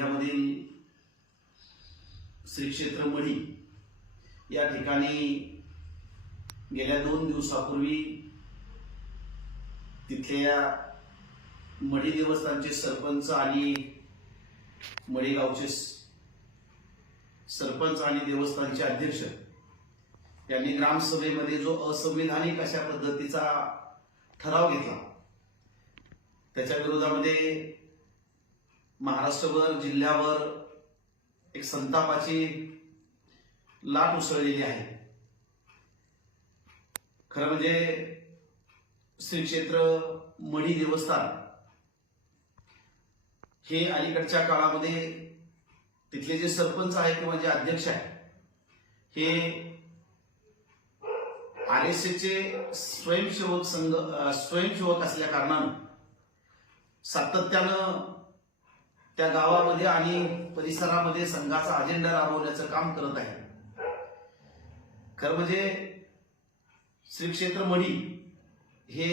जिल्ह्यामधील श्री क्षेत्र मढी या ठिकाणी गेल्या दोन दिवसापूर्वी तिथल्या मढी देवस्थानचे सरपंच आणि मढीगावचे सरपंच आणि देवस्थानचे अध्यक्ष यांनी ग्रामसभेमध्ये जो असंविधानिक अशा पद्धतीचा ठराव घेतला त्याच्या विरोधामध्ये महाराष्ट्रभर जिल्ह्यावर एक संतापाची लाट उसळलेली आहे खरं म्हणजे श्री क्षेत्र मढी देवस्थान हे अलीकडच्या काळामध्ये तिथले जे सरपंच आहे किंवा जे अध्यक्ष आहे हे आर एस एसचे स्वयंसेवक संघ स्वयंसेवक असल्या कारणानं सातत्यानं त्या गावामध्ये आणि परिसरामध्ये संघाचा अजेंडा राबवण्याचं काम करत आहे खरं म्हणजे श्री क्षेत्र हे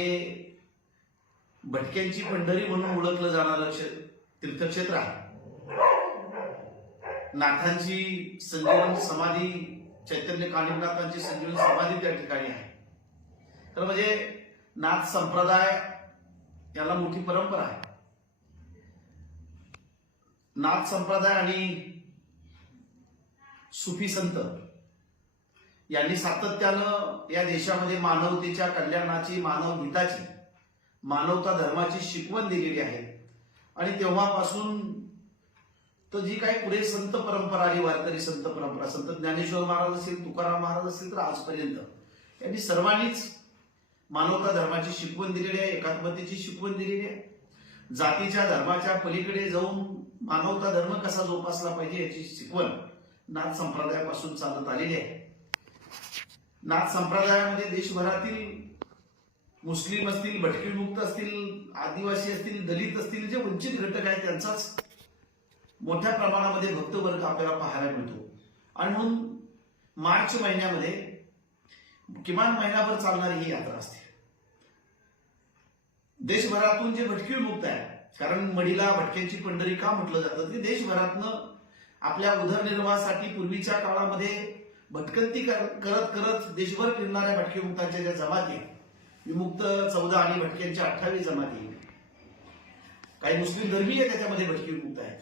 भटक्यांची पंढरी म्हणून ओळखलं जाणारं तीर्थक्षेत्र आहे नाथांची संजीवन समाधी चैतन्य कानिमनाथांची संजीवन समाधी त्या ठिकाणी आहे तर म्हणजे नाथ संप्रदाय याला मोठी परंपरा आहे नाथ संप्रदाय आणि सुफी संत यांनी सातत्यानं या देशामध्ये मानवतेच्या कल्याणाची मानव हिताची मानवता धर्माची शिकवण दिलेली आहे आणि तेव्हापासून तर जी काही पुढे संत परंपरा आली वारकरी संत परंपरा संत ज्ञानेश्वर महाराज असेल तुकाराम महाराज असेल तर आजपर्यंत यांनी सर्वांनीच मानवता धर्माची शिकवण दिलेली आहे एकात्मतेची शिकवण दिलेली आहे जातीच्या धर्माच्या पलीकडे जाऊन मानवता धर्म कसा जोपासला पाहिजे याची शिकवण नाथ संप्रदायापासून चालत आलेली आहे नाथ संप्रदायामध्ये देशभरातील मुस्लिम असतील भटकीमुक्त असतील आदिवासी असतील दलित असतील जे वंचित घटक आहेत त्यांचाच मोठ्या प्रमाणामध्ये भक्तवर्ग आपल्याला पाहायला मिळतो आणि म्हणून मार्च महिन्यामध्ये किमान महिनाभर चालणारी ही यात्रा असते देशभरातून जे भटकीळ मुक्त आहे कारण मडीला भटक्यांची पंढरी का म्हटलं जातं की देशभरातनं आपल्या उदरनिर्वाहासाठी पूर्वीच्या काळामध्ये भटकंती करत करत देशभर फिरणाऱ्या भटके मुक्तांच्या ज्या जमाती विमुक्त चौदा आणि भटक्यांच्या अठ्ठावीस जमाती काही मुस्लिम धर्मीय त्याच्यामध्ये भटके मुक्त आहेत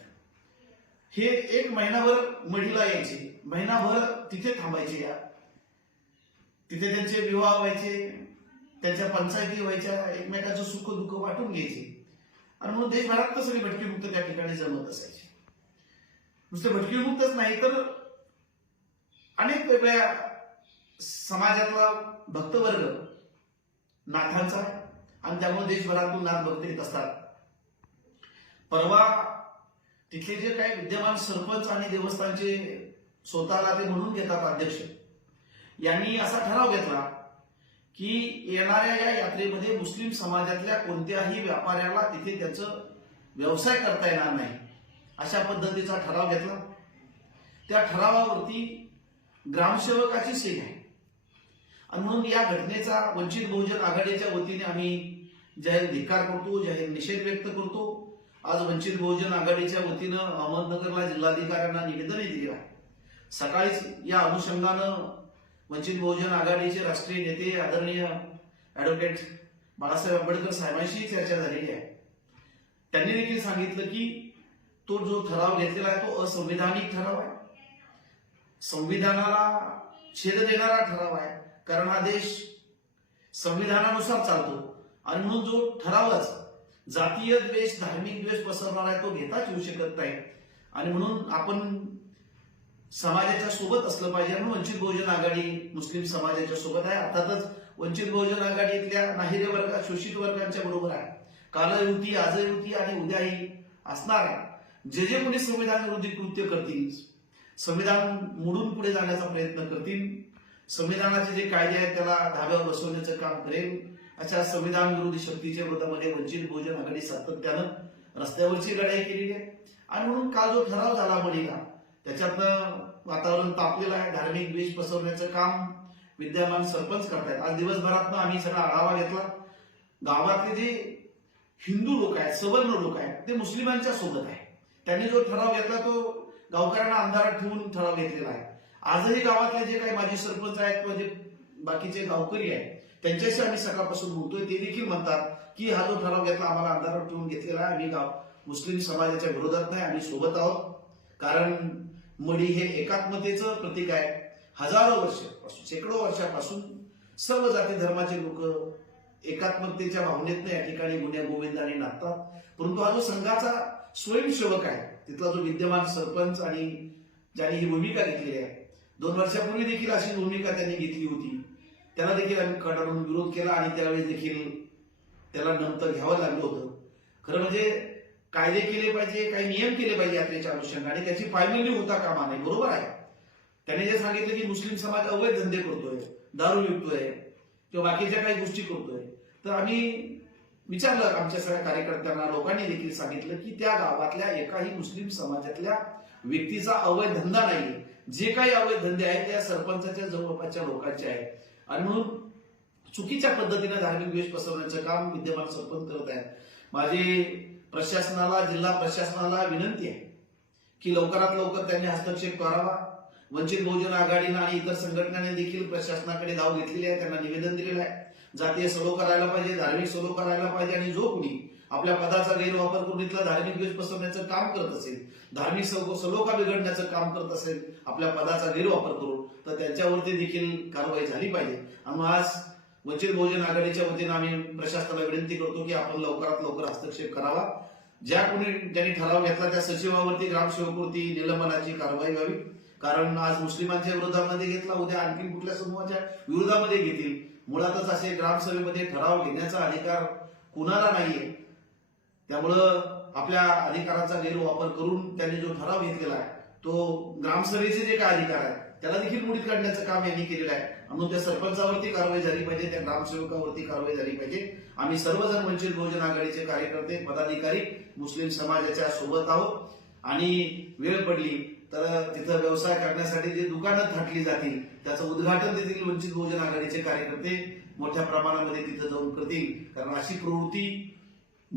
हे एक महिनाभर मडीला यायचे महिनाभर तिथे थांबायचे या तिथे त्यांचे विवाह व्हायचे त्यांच्या पंचायती व्हायच्या एकमेकांचं सुख दुःख वाटून घ्यायचे आणि म्हणून देशभरात सगळे मुक्त त्या ठिकाणी जमत असायचे नुसतं मुक्तच नाही तर अनेक वेगळ्या समाजातला भक्तवर्ग नाथांचा आणि त्यामुळे देशभरातून नाथ भक्त येत असतात परवा तिथले जे काही विद्यमान सरपंच आणि देवस्थानचे स्वतःला ते म्हणून घेतात अध्यक्ष यांनी असा ठराव घेतला की येणाऱ्या या यात्रेमध्ये मुस्लिम समाजातल्या कोणत्याही व्यापाऱ्याला तिथे त्याचं व्यवसाय करता येणार नाही अशा पद्धतीचा ठराव घेतला त्या ठरावावरती ग्रामसेवकाची सेल आहे आणि म्हणून या घटनेचा वंचित बहुजन आघाडीच्या वतीने आम्ही जाहीर धिक्कार करतो जाहीर निषेध व्यक्त करतो आज वंचित बहुजन आघाडीच्या वतीनं अहमदनगरला जिल्हाधिकाऱ्यांना निवेदनही दिले आहे सकाळीच या अनुषंगानं वंचित बहुजन आघाडीचे राष्ट्रीय नेते आदरणीय ॲडव्होकेट बाळासाहेब आंबेडकर साहेबांशी चर्चा झालेली आहे त्यांनी देखील सांगितलं की तो जो ठराव घेतलेला आहे तो असंविधानिक ठराव आहे संविधानाला छेद देणारा ठराव आहे कारण हा देश संविधानानुसार चालतो आणि म्हणून जो ठरावच जातीय द्वेष धार्मिक द्वेष पसरणार आहे तो घेताच येऊ शकत नाही आणि म्हणून आपण समाजाच्या सोबत असलं पाहिजे म्हणून वंचित बहुजन आघाडी मुस्लिम समाजाच्या सोबत आहे अर्थातच वंचित बहुजन आघाडीतल्या नाहिरे वर्गात शोषित वर्गांच्या बरोबर आहे काल युती आज युती आणि उद्याही असणार आहे जे जे कोणी संविधान विरोधी कृत्य करतील संविधान मोडून पुढे जाण्याचा प्रयत्न करतील संविधानाचे जे कायदे आहेत त्याला धाब्यावर बसवण्याचं काम करेल अशा संविधान विरोधी शक्तीच्या विरोधामध्ये वंचित बहुजन आघाडी सातत्यानं रस्त्यावरची लढाई केलेली आहे आणि म्हणून काल जो ठराव झाला मणिला त्याच्यातनं वातावरण तापलेलं आहे धार्मिक द्वेष पसरवण्याचं काम विद्यमान सरपंच करतायत आज दिवसभरात आम्ही सगळा आढावा घेतला गावातले जे हिंदू लोक आहेत सवर्ण लोक आहेत ते मुस्लिमांच्या सोबत आहे त्यांनी जो ठराव घेतला तो गावकऱ्यांना अंधारात ठेवून ठराव घेतलेला आहे आजही गावातले जे काही माझे सरपंच आहेत किंवा जे बाकीचे गावकरी आहेत त्यांच्याशी आम्ही सकाळपासून बोलतोय ते देखील म्हणतात की हा जो ठराव घेतला आम्हाला अंधारात ठेवून घेतलेला आहे आम्ही गाव मुस्लिम समाजाच्या विरोधात नाही आम्ही सोबत आहोत कारण मडी हे एकात्मतेचं प्रतीक आहे हजारो वर्षापासून शेकडो वर्षापासून सर्व जाती धर्माचे लोक एकात्मतेच्या भावनेतनं या ठिकाणी गोविंद गोविंदाने नाचतात परंतु हा जो संघाचा स्वयंसेवक आहे तिथला जो विद्यमान सरपंच आणि ज्यांनी ही भूमिका घेतली आहे दोन वर्षापूर्वी देखील अशी भूमिका त्यांनी घेतली होती त्याला देखील आम्ही कडाडून विरोध केला आणि त्यावेळी देखील त्याला नंतर घ्यावं लागलं होतं खरं म्हणजे कायदे केले पाहिजे काही नियम केले पाहिजे यात्रेच्या अनुषंगाने त्याची फायनली होता कामा नाही बरोबर आहे त्याने जे सांगितलं की मुस्लिम समाज अवैध धंदे करतोय दारू विकतोय किंवा बाकीच्या काही गोष्टी करतोय तर आम्ही विचारलं आमच्या सगळ्या कार्यकर्त्यांना लोकांनी देखील सांगितलं की त्या गावातल्या एकाही मुस्लिम समाजातल्या व्यक्तीचा अवैध धंदा नाही जे काही अवैध धंदे आहेत त्या सरपंचाच्या जवळपासच्या लोकांचे आहेत आणि म्हणून चुकीच्या पद्धतीने धार्मिक द्वेष पसरवण्याचं काम विद्यमान सरपंच करत आहेत माझे प्रशासनाला जिल्हा प्रशासनाला विनंती आहे की लवकरात लवकर त्यांनी हस्तक्षेप करावा वंचित बहुजन आघाडीनं आणि इतर संघटनांनी देखील प्रशासनाकडे धाव घेतलेली आहे त्यांना निवेदन दिलेलं आहे जातीय सलो करायला पाहिजे धार्मिक सलो करायला पाहिजे आणि जो कोणी आपल्या पदाचा गैरवापर करून इथला धार्मिक द्वेष पसरण्याचं काम करत असेल धार्मिक सलोखा बिघडण्याचं काम करत असेल आपल्या पदाचा गैरवापर करून तर त्याच्यावरती देखील कारवाई झाली पाहिजे आणि आज वंचित बहुजन आघाडीच्या वतीनं आम्ही प्रशासनाला विनंती करतो की आपण लवकरात लवकर हस्तक्षेप करावा ज्या कोणी ज्यांनी ठराव घेतला त्या सचिवावरती ग्रामसेवकवरती निलंबनाची कारवाई व्हावी कारण आज मुस्लिमांच्या विरोधामध्ये घेतला उद्या आणखी कुठल्या समूहाच्या विरोधामध्ये घेतील मुळातच असे ग्रामसभेमध्ये ठराव घेण्याचा अधिकार कुणाला नाहीये त्यामुळं आपल्या अधिकाराचा गैरवापर करून त्यांनी जो ठराव घेतलेला आहे तो ग्रामसभेचे जे काय अधिकार आहे त्याला देखील मुडीत काढण्याचं काम यांनी केलेलं आहे म्हणून त्या सरपंचावरती कारवाई झाली पाहिजे त्या ग्रामसेवकावरती कारवाई झाली पाहिजे आम्ही सर्वजण वंचित बहुजन आघाडीचे कार्यकर्ते पदाधिकारी मुस्लिम समाजाच्या सोबत आहोत आणि वेळ पडली तर तिथं व्यवसाय करण्यासाठी जे दुकानं थाटली जातील त्याचं उद्घाटन देखील वंचित बहुजन आघाडीचे कार्यकर्ते मोठ्या प्रमाणामध्ये तिथं जाऊन करतील कारण अशी प्रवृत्ती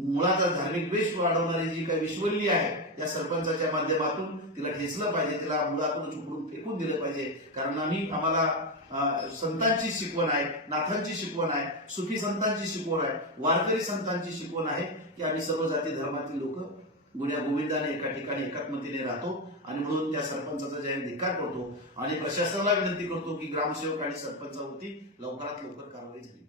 मुळात धार्मिक वेश वाढवणारी जी काही विश्वल्ली आहे त्या सरपंचाच्या माध्यमातून तिला ठेचलं पाहिजे तिला मुळातून दिलं पाहिजे कारण आम्ही आम्हाला संतांची शिकवण आहे नाथांची शिकवण आहे सुखी संतांची शिकवण आहे वारकरी संतांची शिकवण आहे की आम्ही सर्व जाती धर्मातील लोक गुण्या गोविंदाने एका ठिकाणी एकात्मतीने राहतो आणि म्हणून त्या सरपंचाचा जाहीर धिक्कार करतो आणि प्रशासनाला विनंती करतो की ग्रामसेवक आणि सरपंचावरती लवकरात लवकर कारवाई झाली